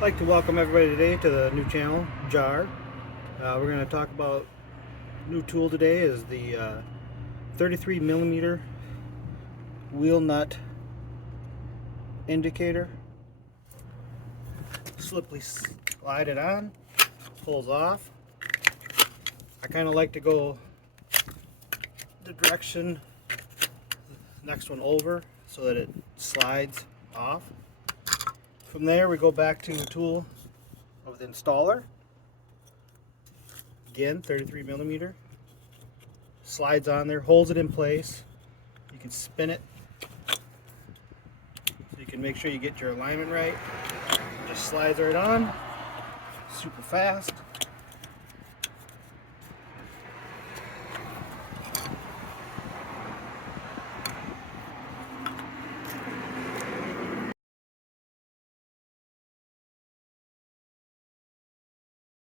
I'd like to welcome everybody today to the new channel, JAR. We're going to talk about new tool today is the 33 millimeter wheel nut indicator. Sliply slide it on, pulls off. I kind of like to go the direction next one over so that it slides off. From there we go back to the tool of the installer. Again, 33 millimeter. Slides on there, holds it in place. You can spin it so you can make sure you get your alignment right. Just slides right on, super fast.